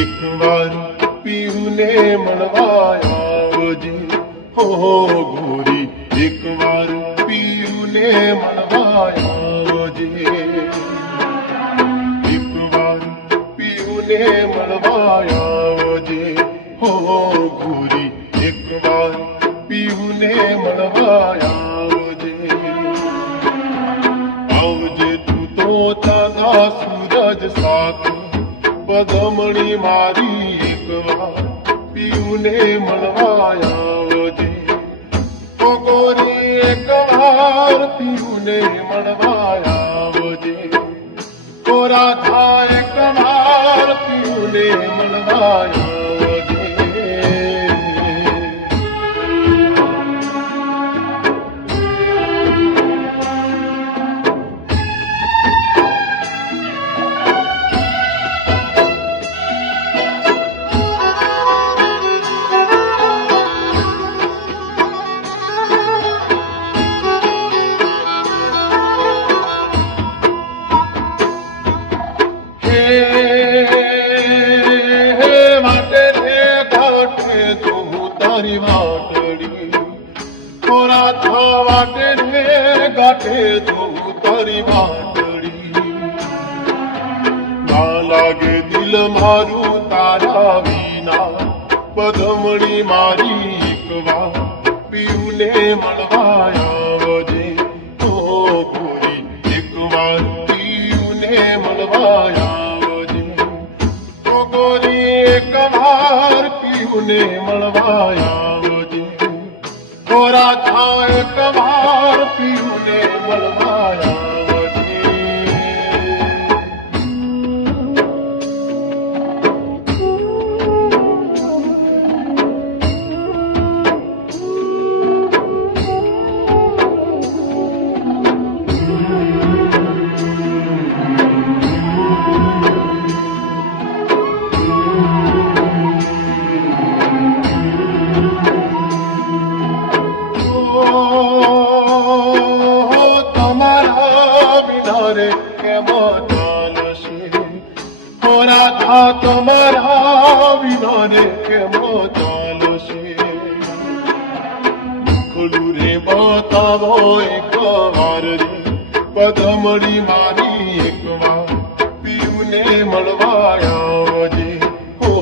એક વાર પીયુને મળવા આવજે હો ગોરી, એક વાર પીયુને મળવા આવજે, એક વાર પીયુને મળવા આવજે હો ગોરી, એક વાર પીયુને મળવા આવજે. આવજે તું તો તારા સૂરજ સાથે પદમણી મારી, એક વાર પીયુને મળવા આવજે ઓ ગોરી, એક વાર પીયુને મળવા આવજે ઓ રાધા, એક વાર પીયુને મળવા આવજે. વાટે રે ગાંઠે તું તારી વાટડી, ના લાગે દિલ મારું તારા વિના, પદમણી મારી એક વાર પીયુને મળવા આવજે ઓ ગોરી, એક વાર પીયુને મળવા આવજે ઓ ગોરી, એક વાર પીયુને મળવા આવજે ઓ રાધા, એક વાર પીયુને મળવા આવજે. તમારા વિનાને કેમ ચાલશે, ખુલ્લું રે બતાવો એક વાર રે પદમણી મારી, એક વાર પીયુને મળવા આવજે ઓ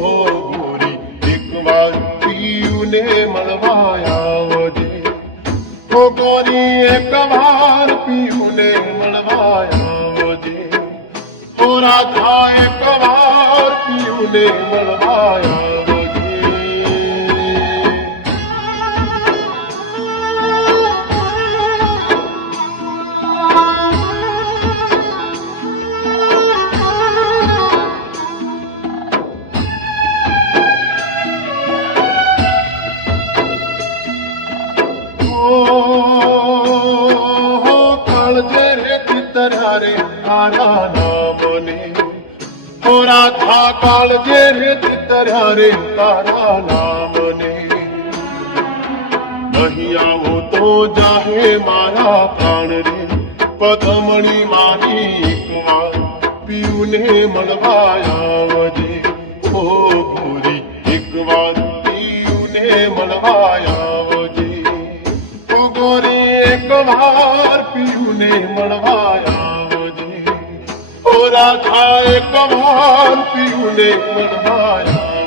ગોરી, એક વાર પીયુને મળવા આવજે ઓ ગોરી, એક વાર પીયુને મળવા આવજે ઓ રાધા, એક વાર પીયુને મળવા આવજે. કાળજે રે પિતરા રે તારા નામને ઓ રાધા, કાળજે રે પિતરા રે તારા નામને, નહીં આવો તો જાહે મારા પ્રાણ રે પદમણી મારી, એક વાર પીયુને મળવા આવજે ઓ ગોરી, એક વાર પીયુને મળવા આવજે ઓ ગોરી, એક વાર પીયુને મળવા આવજે ઓ રાધા, એક વાર પીયુને મળવા આવજે.